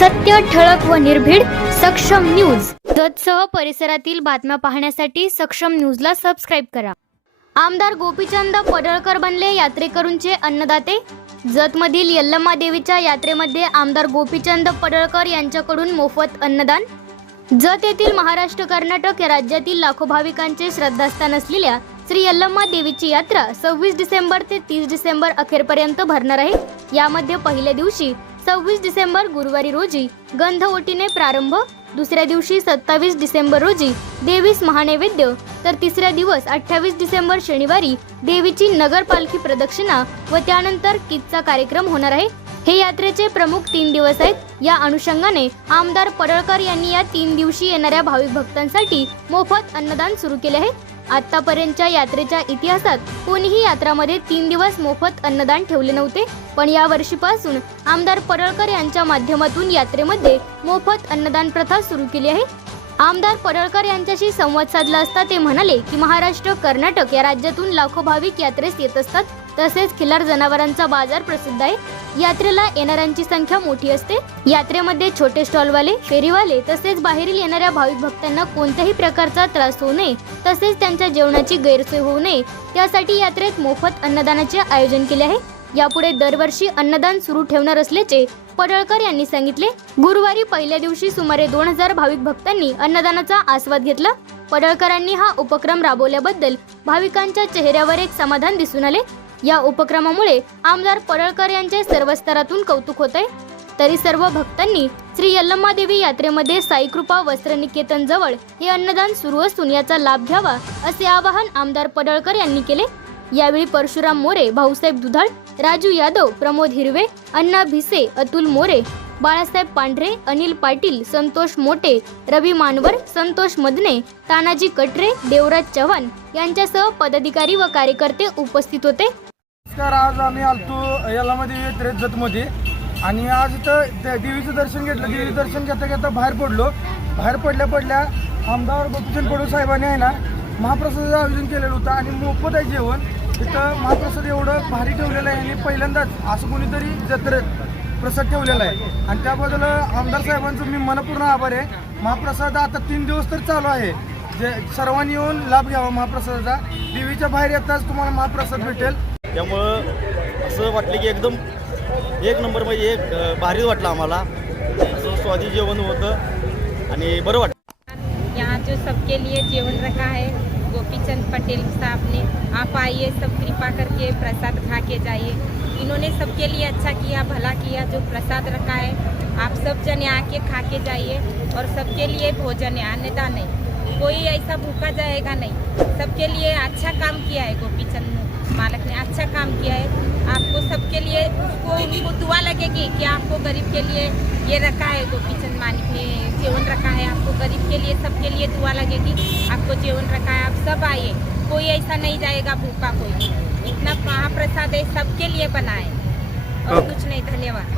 सत्य ठळक व निर्भीड सक्षम न्यूज. जतसह परिसरातील बातम्या पाहण्यासाठी सक्षम न्यूजला सबस्क्राईब करा. आमदार गोपीचंद पडळकर बनले यात्रेकरूंचे अन्नदाते. जतमधील यल्लम्मा देवीच्या यात्रेमध्ये आमदार गोपीचंद पडळकर यांच्याकडून मोफत अन्नदान. जत येथील महाराष्ट्र कर्नाटक या राज्यातील लाखो भाविकांचे श्रद्धास्थान असलेल्या श्री यल्लम्मा देवीची यात्रा सव्वीस डिसेंबर ते तीस डिसेंबर अखेरपर्यंत भरणार आहे. यामध्ये पहिल्या दिवशी सव्वीस डिसेंबर गुरुवारी रोजी गंधवटीने प्रारंभ दुसऱ्या दिवशी सत्तावीस डिसेंबर रोजी देवीस महानैवेद्य तर तिसऱ्या दिवस अठ्ठावीस डिसेंबर शनिवारी देवीची नगरपालखी प्रदक्षिणा व त्यानंतर किटचा कार्यक्रम होणार आहे. हे यात्रेचे प्रमुख तीन दिवस आहेत. या अनुषंगाने आमदार पडळकर यांनी या तीन दिवशी येणाऱ्या भाविक भक्तांसाठी मोफत अन्नदान सुरू केले आहे. आतापर्यंतच्या यात्रेच्या इतिहासात कोणीही यात्रामध्ये तीन दिवस मोफत अन्नदान ठेवले नव्हते. पण या वर्षीपासून आमदार परळकर यांच्या माध्यमातून यात्रेमध्ये मोफत अन्नदान प्रथा सुरू केली आहे. आमदार परळकर यांच्याशी संवाद साधला असता ते म्हणाले की महाराष्ट्र कर्नाटक या राज्यातून लाखो भाविक यात्रेस येत असतात. तसेच खिलार जनावरांचा बाजार प्रसिद्ध आहे. यात्रेला येणाऱ्यांची संख्या मोठी असते. यात्रेमध्ये छोटे स्टॉलवाले फेरीवाले तसेच बाहेरील येणाऱ्या भाविक भक्तांना कोणत्याही प्रकारचा त्रास होऊ नये. तसेच त्यांच्या जेवणाची गैरसोय होऊ नये. त्यासाठी यात्रेत मोफत अन्नदानाचे आयोजन केले आहे. यापुढे दरवर्षी अन्नदान सुरू ठेवणार असल्याचे पडळकर यांनी सांगितले. गुरुवारी पहिल्या दिवशी सुमारे दोन हजार भाविक भक्तांनी अन्नदानाचा आस्वाद घेतला. पडळकरांनी हा उपक्रम राबवल्याबद्दल भाविकांच्या चेहऱ्यावर एक समाधान दिसून आले. या उपक्रमामुळे आमदार पडळकर यांचे सर्व स्तरातून कौतुक होते तरी सर्व भक्तांनी श्री यल्लम्मा देवी यात्रेमध्ये साईकृपा वस्त्रनिकेतन जवळ हे अन्नदान सुरू असून याचा लाभ घ्यावा असे आवाहन आमदार पडळकर यांनी केले. यावेळी परशुराम मोरे भाऊसाहेब दुधाळ राजू यादव प्रमोद हिरवे अण्णा भिसे अतुल मोरे बाळासाहेब पांढरे अनिल पाटील संतोष मोटे रवी मानवर संतोष मदने तानाजी कटरे देवराज चव्हाण यांच्यासह पदाधिकारी व कार्यकर्ते उपस्थित होते. नमस्कार आज आम्ही आलतो यालामध्ये यात्रेत जतमध्ये. आणि आज इथं दे- देवीचं दर्शन घेतलं. देवीचं दर्शन घेता घेता बाहेर पडलो. बाहेर पडल्या पडल्या आमदार गोपीचंद पडू साहेबांनी आहे ना महाप्रसादाचं आयोजन केलेलं होतं आणि मोफत आहे जेवण. इथं महाप्रसाद एवढं भारी ठेवलेलं आहे आणि पहिल्यांदाच असं कोणीतरी जत्रेत प्रसाद ठेवलेला आहे. आणि त्याबद्दल आमदार साहेबांचं मी मनपूर्ण आभार आहे. महाप्रसाद आता तीन दिवस तर चालू आहे. जे सर्वांनी येऊन लाभ घ्यावा महाप्रसादाचा. देवीच्या बाहेर येताच तुम्हाला महाप्रसाद भेटेल. त्यामुळं असं वाटलं की एकदम एक नंबर म्हणजे एक भारी वाटलं आम्हाला. असं स्वादी जेवण होतं आणि बरं वाटलं. यहाँ जो सबके लिए जीवन रखा है गोपीचंद पटेल साहब ने आप आइए सब कृपा करके प्रसाद खा के जाइए। इन्होंने सबके लिए अच्छा किया भला किया जो प्रसाद रखा है आप सब जने आके खा के जाइए और सबके लिए भोजन है अन्नदान है कोई ऐसा भूखा जाएगा नहीं। सबके लिए अच्छा काम किया है गोपीचंद मालक ने अच्छा काम किया है। आपको सबके लिए उसको उनको दुआ लगेगी कि आपको गरीब के लिए ये रखा है गोपीचंद मालिक ने जेवन रखा है आपको गरीब के लिए सबके लिए दुआ लगेगी आपको जेवन रखा है आप सब आइए। कोई ऐसा नहीं जाएगा भूखा कोई। इतना महाप्रसाद है सबके लिए बनाए है। और कुछ नहीं धन्यवाद।